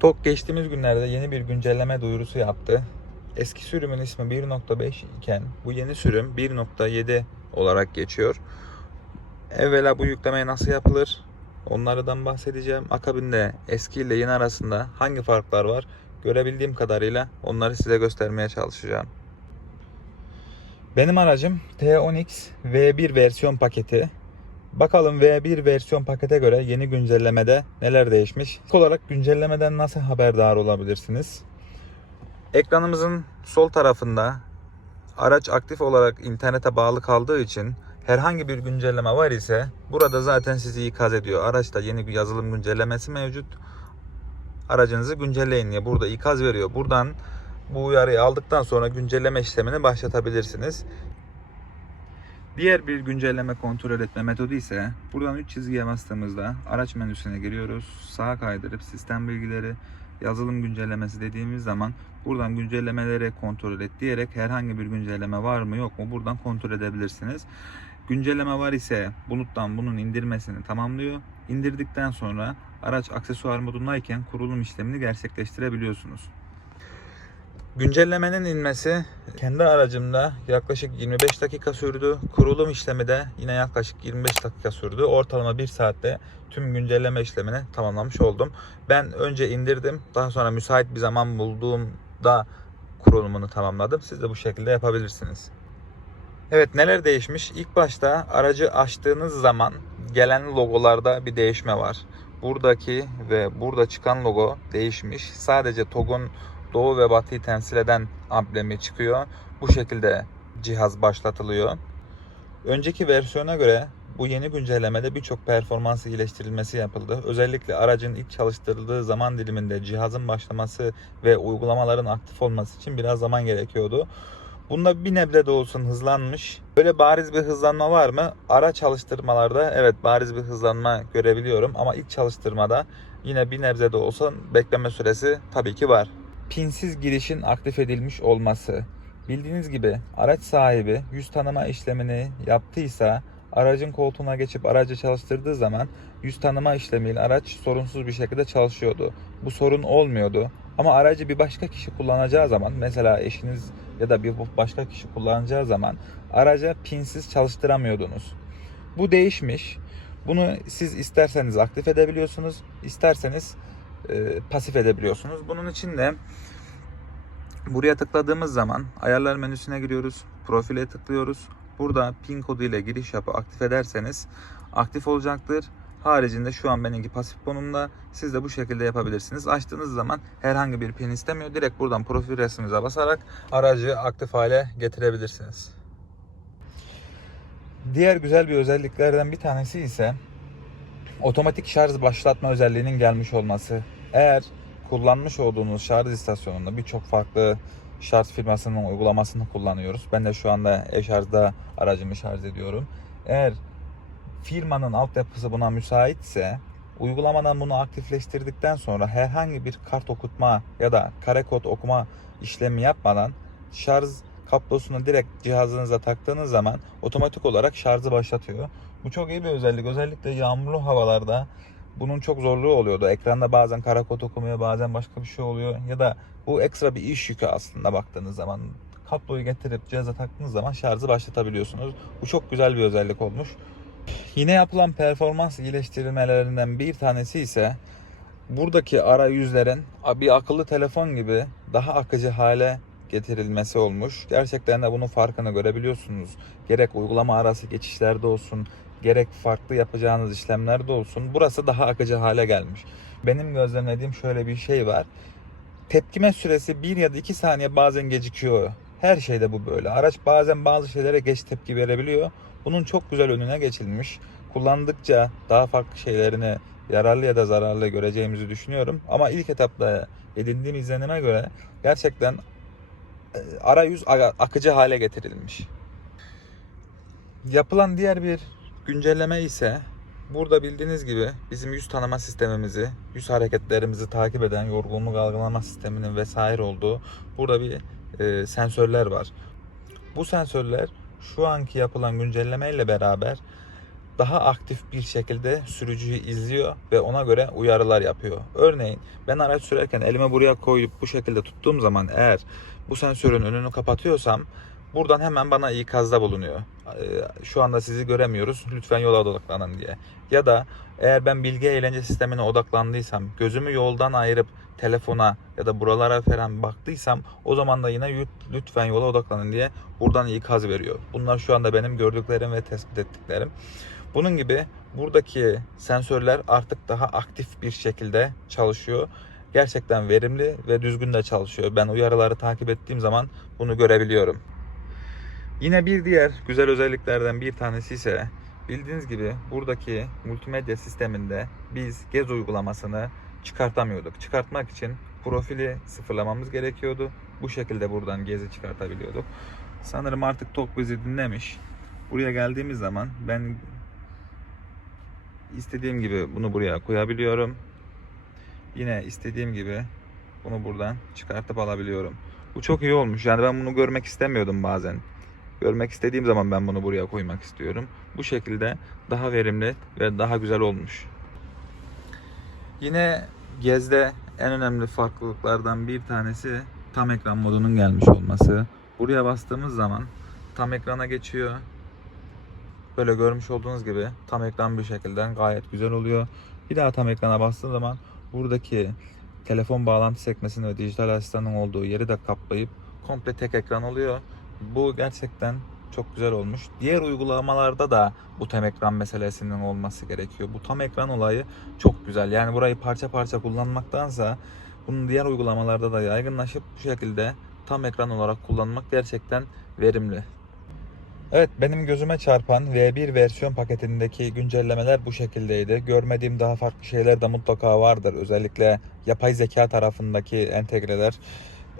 TOG geçtiğimiz günlerde yeni bir güncelleme duyurusu yaptı. Eski sürümün ismi 1.5 iken bu yeni sürüm 1.7 olarak geçiyor. Evvela bu yükleme nasıl yapılır? Onlardan bahsedeceğim. Akabinde eski ile yeni arasında hangi farklar var? Görebildiğim kadarıyla onları size göstermeye çalışacağım. Benim aracım T10X V1 versiyon paketi. Bakalım V1 versiyon pakete göre yeni güncellemede neler değişmiş? İlk olarak güncellemeden nasıl haberdar olabilirsiniz? Ekranımızın sol tarafında araç aktif olarak internete bağlı kaldığı için herhangi bir güncelleme var ise burada zaten sizi ikaz ediyor. Araçta yeni bir yazılım güncellemesi mevcut. Aracınızı güncelleyin diye burada ikaz veriyor. Buradan bu uyarıyı aldıktan sonra güncelleme işlemini başlatabilirsiniz. Diğer bir güncelleme kontrol etme metodu ise buradan 3 çizgiye bastığımızda araç menüsüne giriyoruz. Sağa kaydırıp sistem bilgileri, yazılım güncellemesi dediğimiz zaman buradan güncellemeleri kontrol et diyerek herhangi bir güncelleme var mı yok mu buradan kontrol edebilirsiniz. Güncelleme var ise buluttan bunun indirmesini tamamlıyor. İndirdikten sonra araç aksesuar modundayken kurulum işlemini gerçekleştirebiliyorsunuz. Güncellemenin inmesi kendi aracımda yaklaşık 25 dakika sürdü. Kurulum işlemi de yine yaklaşık 25 dakika sürdü. Ortalama 1 saatte tüm güncelleme işlemini tamamlamış oldum. Ben önce indirdim. Daha sonra müsait bir zaman bulduğumda kurulumunu tamamladım. Siz de bu şekilde yapabilirsiniz. Evet, neler değişmiş? İlk başta aracı açtığınız zaman gelen logolarda bir değişme var. Buradaki ve burada çıkan logo değişmiş. Sadece TOG'un doğu ve batıyı temsil eden amblemi çıkıyor. Bu şekilde cihaz başlatılıyor. Önceki versiyona göre bu yeni güncellemede birçok performans iyileştirilmesi yapıldı. Özellikle aracın ilk çalıştırıldığı zaman diliminde cihazın başlaması ve uygulamaların aktif olması için biraz zaman gerekiyordu. Bunda bir nebze de olsun hızlanmış. Böyle bariz bir hızlanma var mı? Ara çalıştırmalarda evet bariz bir hızlanma görebiliyorum. Ama ilk çalıştırmada yine bir nebze de olsa bekleme süresi tabii ki var. Pinsiz girişin aktif edilmiş olması. Bildiğiniz gibi araç sahibi yüz tanıma işlemini yaptıysa aracın koltuğuna geçip aracı çalıştırdığı zaman yüz tanıma işlemiyle araç sorunsuz bir şekilde çalışıyordu. Bu sorun olmuyordu. Ama aracı bir başka kişi kullanacağı zaman, mesela eşiniz ya da bir başka kişi kullanacağı zaman araca pinsiz çalıştıramıyordunuz. Bu değişmiş. Bunu siz isterseniz aktif edebiliyorsunuz, isterseniz pasif edebiliyorsunuz. Bunun için de buraya tıkladığımız zaman ayarlar menüsüne giriyoruz. Profile tıklıyoruz. Burada pin kodu ile giriş yapıp aktif ederseniz aktif olacaktır. Haricinde şu an benimki pasif konumda. Siz de bu şekilde yapabilirsiniz. Açtığınız zaman herhangi bir pin istemiyor. Direkt buradan profil resminize basarak aracı aktif hale getirebilirsiniz. Diğer güzel bir özelliklerden bir tanesi ise otomatik şarj başlatma özelliğinin gelmiş olması. Eğer kullanmış olduğunuz şarj istasyonunda birçok farklı şarj firmasının uygulamasını kullanıyoruz. Ben de şu anda e-şarjda aracımı şarj ediyorum. Eğer firmanın altyapısı buna müsaitse uygulamadan bunu aktifleştirdikten sonra herhangi bir kart okutma ya da kare kod okuma işlemi yapmadan şarj kablosunu direkt cihazınıza taktığınız zaman otomatik olarak şarjı başlatıyor. Bu çok iyi bir özellik. Özellikle yağmurlu havalarda bunun çok zorluğu oluyordu. Ekranda bazen kare kod okumuyor, bazen başka bir şey oluyor ya da bu ekstra bir iş yükü aslında baktığınız zaman. Kabloyu getirip cihaza taktığınız zaman şarjı başlatabiliyorsunuz. Bu çok güzel bir özellik olmuş. Yine yapılan performans iyileştirmelerinden bir tanesi ise buradaki arayüzlerin bir akıllı telefon gibi daha akıcı hale getirilmesi olmuş. Gerçekten de bunun farkını görebiliyorsunuz. Gerek uygulama arası geçişlerde olsun, gerek farklı yapacağınız işlemlerde olsun. Burası daha akıcı hale gelmiş. Benim gözlemlediğim şöyle bir şey var. Tepkime süresi 1 ya da 2 saniye bazen gecikiyor. Her şeyde bu böyle. Araç bazen bazı şeylere geç tepki verebiliyor. Bunun çok güzel önüne geçilmiş. Kullandıkça daha farklı şeylerini yararlı ya da zararlı göreceğimizi düşünüyorum. Ama ilk etapta edindiğim izlenime göre gerçekten arayüz akıcı hale getirilmiş. Yapılan diğer bir güncelleme ise burada bildiğiniz gibi bizim yüz tanıma sistemimizi, yüz hareketlerimizi takip eden yorgunluk algılama sisteminin vesaire olduğu burada bir sensörler var. Bu sensörler şu anki yapılan güncelleme ile beraber daha aktif bir şekilde sürücüyü izliyor ve ona göre uyarılar yapıyor. Örneğin ben araç sürerken elime buraya koyup bu şekilde tuttuğum zaman eğer bu sensörün önünü kapatıyorsam buradan hemen bana ikazda bulunuyor. Şu anda sizi göremiyoruz, lütfen yola odaklanın diye. Ya da eğer ben bilgi eğlence sistemine odaklandıysam, gözümü yoldan ayırıp telefona ya da buralara falan baktıysam o zaman da yine lütfen yola odaklanın diye buradan ikaz veriyor. Bunlar şu anda benim gördüklerim ve tespit ettiklerim. Bunun gibi buradaki sensörler artık daha aktif bir şekilde çalışıyor. Gerçekten verimli ve düzgün de çalışıyor. Ben uyarıları takip ettiğim zaman bunu görebiliyorum. Yine bir diğer güzel özelliklerden bir tanesi ise bildiğiniz gibi buradaki multimedya sisteminde biz Gez uygulamasını çıkartamıyorduk. Çıkartmak için profili sıfırlamamız gerekiyordu. Bu şekilde buradan Gez'i çıkartabiliyorduk. Sanırım artık TOG bizi dinlemiş. Buraya geldiğimiz zaman ben istediğim gibi bunu buraya koyabiliyorum. Yine istediğim gibi bunu buradan çıkartıp alabiliyorum. Bu çok iyi olmuş. Yani ben bunu görmek istemiyordum bazen. Görmek istediğim zaman ben bunu buraya koymak istiyorum. Bu şekilde daha verimli ve daha güzel olmuş. Yine Gez'de en önemli farklılıklardan bir tanesi tam ekran modunun gelmiş olması. Buraya bastığımız zaman tam ekrana geçiyor. Böyle görmüş olduğunuz gibi tam ekran bir şekilde gayet güzel oluyor. Bir daha tam ekrana bastığım zaman buradaki telefon bağlantı sekmesinin ve dijital asistanın olduğu yeri de kaplayıp komple tek ekran oluyor. Bu gerçekten çok güzel olmuş. Diğer uygulamalarda da bu tam ekran meselesinin olması gerekiyor. Bu tam ekran olayı çok güzel. Yani burayı parça parça kullanmaktansa bunun diğer uygulamalarda da yaygınlaşıp bu şekilde tam ekran olarak kullanmak gerçekten verimli. Evet, benim gözüme çarpan V1 versiyon paketindeki güncellemeler bu şekildeydi. Görmediğim daha farklı şeyler de mutlaka vardır. Özellikle yapay zeka tarafındaki entegreler.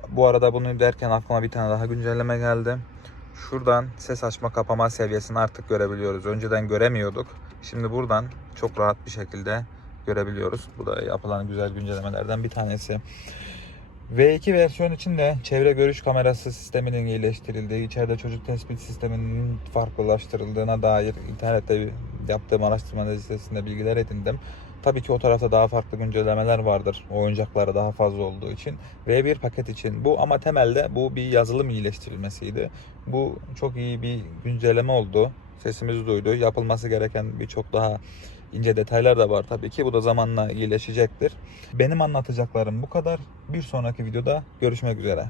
Bu arada bunu derken aklıma bir tane daha güncelleme geldi. Şuradan ses açma kapama seviyesini artık görebiliyoruz. Önceden göremiyorduk. Şimdi buradan çok rahat bir şekilde görebiliyoruz. Bu da yapılan güzel güncellemelerden bir tanesi. V2 versiyon için de çevre görüş kamerası sisteminin iyileştirildiği, içeride çocuk tespit sisteminin farklılaştırıldığına dair internette yaptığım araştırma listesinde bilgiler edindim. Tabii ki o tarafta daha farklı güncellemeler vardır. Oyuncakları daha fazla olduğu için. V1 paket için bu, ama temelde bu bir yazılım iyileştirilmesiydi. Bu çok iyi bir güncelleme oldu. Sesimizi duydu. Yapılması gereken birçok daha ince detaylar da var tabii ki. Bu da zamanla iyileşecektir. Benim anlatacaklarım bu kadar. Bir sonraki videoda görüşmek üzere.